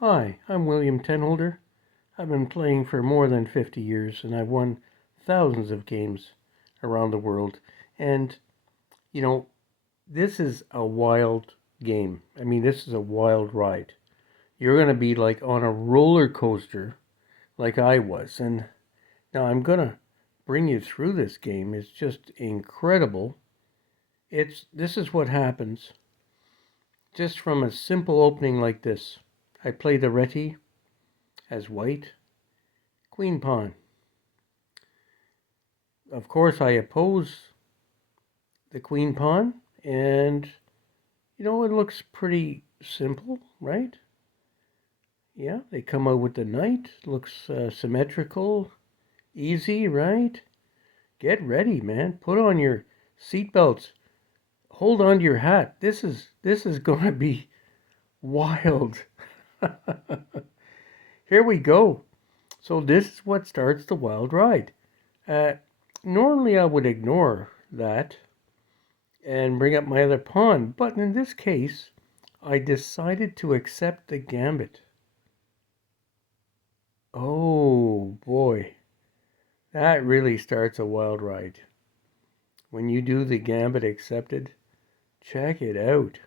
Hi, I'm William Tenholder. I've been playing for more than 50 years and I've won thousands of games around the world. And, you know, this is a wild game. I mean, this is a wild ride. You're going to be like on a roller coaster like I was. And now I'm going to bring you through this game. It's just incredible. This is what happens just from a simple opening like this. I play the reti as white, queen pawn. Of course, I oppose the queen pawn, and it looks pretty simple, right? Yeah, they come out with the knight. Looks symmetrical, easy, right? Get ready, man. Put on your seatbelts. Hold on to your hat. This is gonna be wild. Here we go. So this is what starts the wild ride. Uh, Normally I would ignore that and bring up my other pawn, but in this case, I decided to accept the gambit. Oh boy, that really starts a wild ride. When you do the gambit accepted, check it out.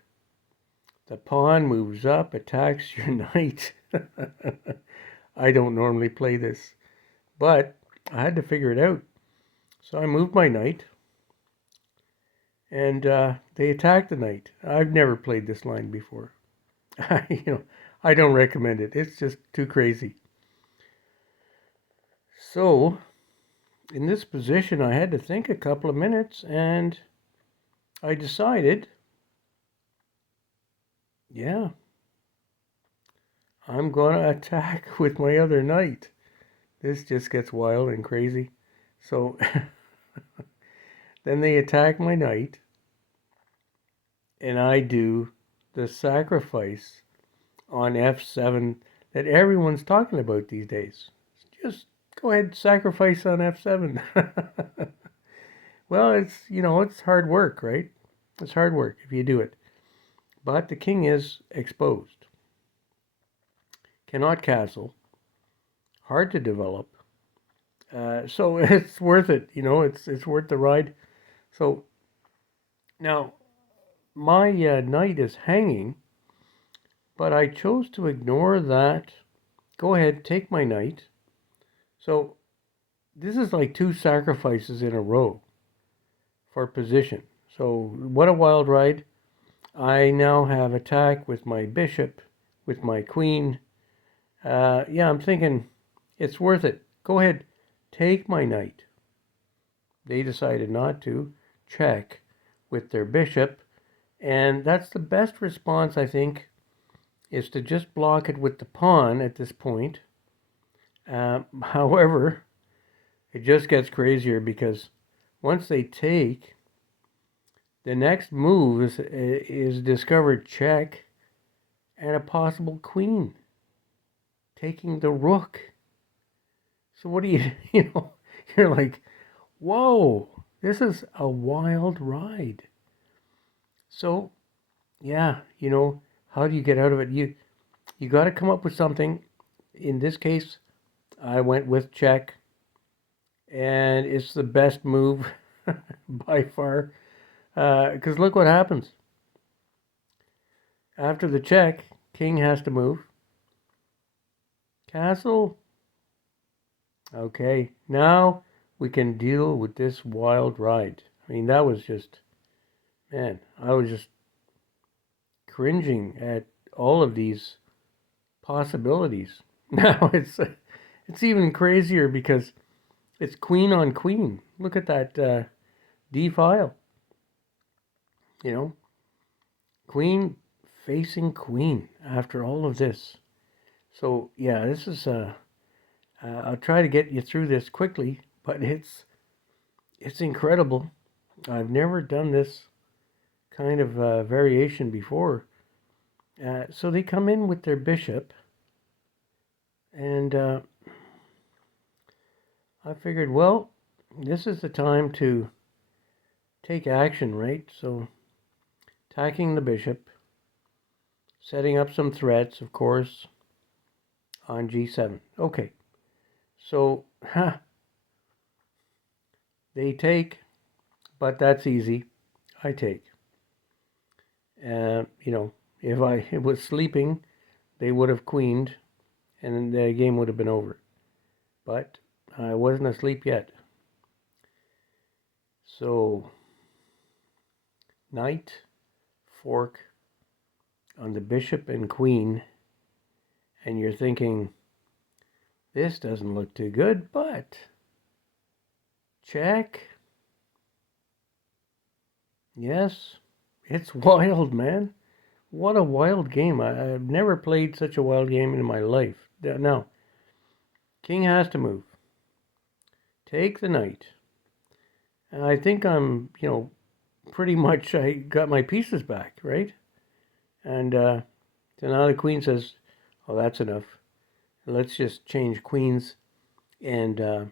The pawn moves up, attacks your knight. I don't normally play this, but I had to figure it out. So I moved my knight, and they attacked the knight. I've never played this line before. I don't recommend it. It's just too crazy. So, in this position, I had to think a couple of minutes, and I decided, yeah, I'm gonna attack with my other knight. This just gets wild and crazy. So, then they attack my knight, and I do the sacrifice on f7 that everyone's talking about these days. Just go ahead and sacrifice on f7. Well, it's hard work, right? It's hard work if you do it. But the king is exposed. Cannot castle. Hard to develop. So it's worth it. It's worth the ride. So now my knight is hanging, but I chose to ignore that. Go ahead, take my knight. So this is like two sacrifices in a row for position. So what a wild ride. I now have attack with my bishop, with my queen. Yeah, I'm thinking it's worth it. Go ahead, take my knight. They decided not to. Check with their bishop. And that's the best response, I think, is to just block it with the pawn at this point. However, it just gets crazier because once they take, the next move is discovered check and a possible queen taking the rook. So what do you, you're like, whoa, this is a wild ride. So, yeah, how do you get out of it? You got to come up with something. In this case, I went with check, and it's the best move by far. Because look what happens. After the check, king has to move. Castle. Okay, now we can deal with this wild ride. I mean, that was just, man, I was just cringing at all of these possibilities. Now it's even crazier because it's queen on queen. Look at that D file. You know, queen facing queen after all of this. So yeah, this is I'll try to get you through this quickly, but it's incredible. I've never done this kind of variation before. So they come in with their bishop, and I figured, well, this is the time to take action, right? So attacking the bishop, setting up some threats, of course. on G7. Okay, so they take, but that's easy. I take. If I was sleeping, they would have queened, and the game would have been over. But I wasn't asleep yet. So, knight, fork on the bishop and queen, and you're thinking, this doesn't look too good, but check. Yes, it's wild, man. What a wild game. I've never played such a wild game in my life. Now, king has to move. Take the knight. And I think I'm, pretty much I got my pieces back, right? And so now the queen says, oh, that's enough. Let's just change queens and,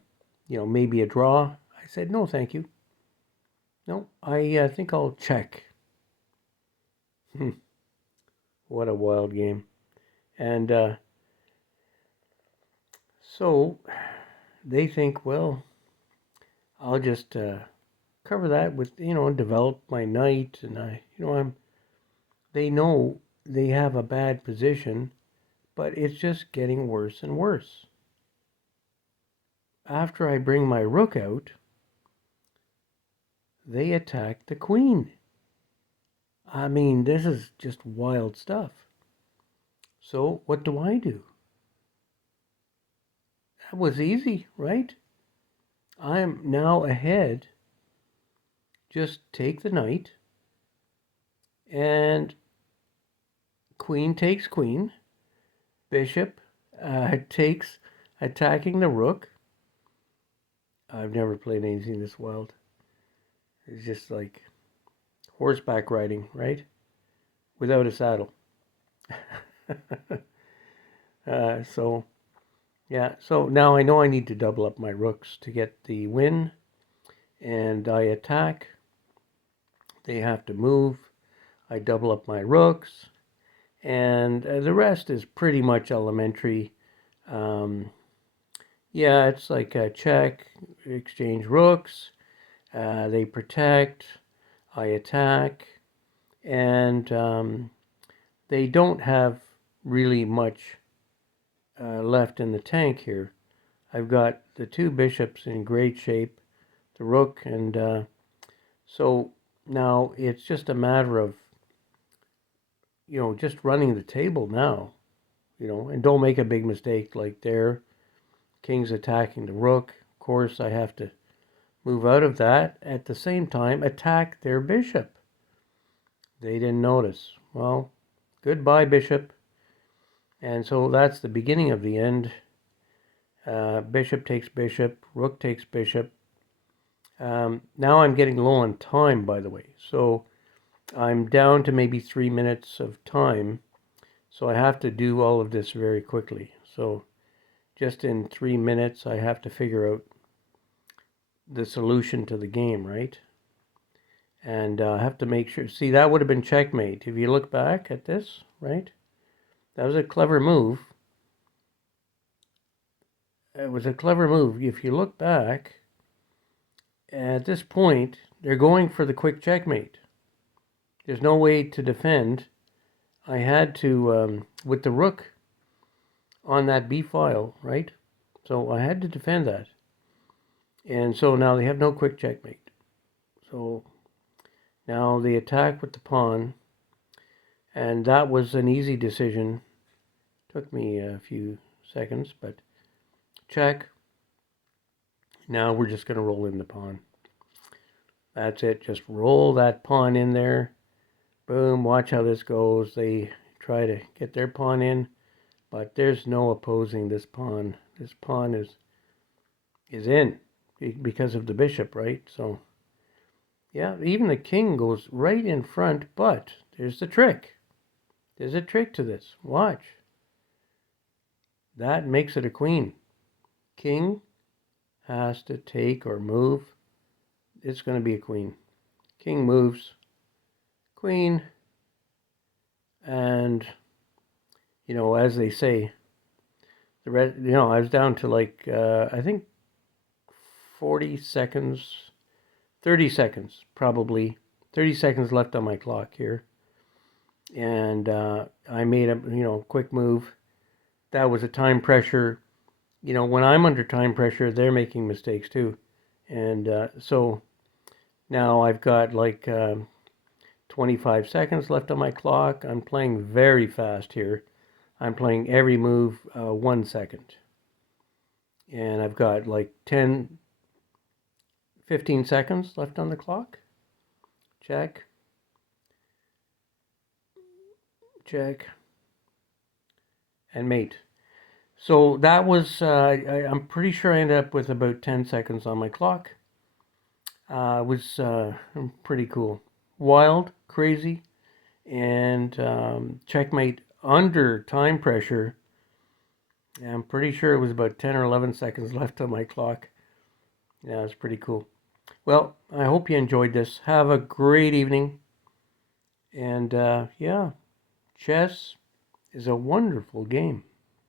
maybe a draw. I said, no, thank you. No, I think I'll check. What a wild game. And so they think, well, I'll just cover that with, develop my knight. And they know they have a bad position, but it's just getting worse and worse. After I bring my rook out, they attack the queen. I mean, this is just wild stuff. So what do I do? That was easy, right? I'm now ahead. Just take the knight, and queen takes queen. Bishop takes attacking the rook. I've never played anything this wild. It's just like horseback riding, right? Without a saddle. So now I know I need to double up my rooks to get the win. And I attack. They have to move. I double up my rooks. And the rest is pretty much elementary. It's like a check, exchange rooks. They protect. I attack. And they don't have really much left in the tank here. I've got the two bishops in great shape, the rook, and so now it's just a matter of, just running the table now, and don't make a big mistake like there. King's attacking the rook. Of course, I have to move out of that. At the same time, attack their bishop. They didn't notice. Well, goodbye, bishop. And so that's the beginning of the end. Bishop takes bishop, rook takes bishop. Now I'm getting low on time, by the way. So I'm down to maybe 3 minutes of time. So I have to do all of this very quickly. So just in 3 minutes, I have to figure out the solution to the game, right? And I have to make sure. See, that would have been checkmate. If you look back at this, right? That was a clever move. It was a clever move. If you look back, at this point, they're going for the quick checkmate. There's no way to defend. I had to, with the rook on that b file, right? So I had to defend that. And so now they have no quick checkmate. So now they attack with the pawn. And that was an easy decision. Took me a few seconds, but check. Now we're just going to roll in the pawn. That's it. Just roll that pawn in there. Boom. Watch how this goes. They try to get their pawn in, but there's no opposing this pawn. This pawn is in because of the bishop, right? So, yeah, even the king goes right in front, but there's the trick. There's a trick to this. Watch. That makes it a queen. King has to take or move. It's going to be a queen. King moves. Queen. And, as they say, The rest, I was down to like I think 40 seconds, 30 seconds probably, 30 seconds left on my clock here, and I made a quick move. That was a time pressure. When I'm under time pressure, they're making mistakes too, and so now I've got like 25 seconds left on my clock. I'm playing very fast here. I'm playing every move 1 second. And I've got like 10, 15 seconds left on the clock. Check, check, and mate. So that was, I'm pretty sure I ended up with about 10 seconds on my clock. It was pretty cool. Wild, crazy, and checkmate under time pressure. I'm pretty sure it was about 10 or 11 seconds left on my clock. Yeah, it's pretty cool. Well, I hope you enjoyed this. Have a great evening. And yeah, chess is a wonderful game.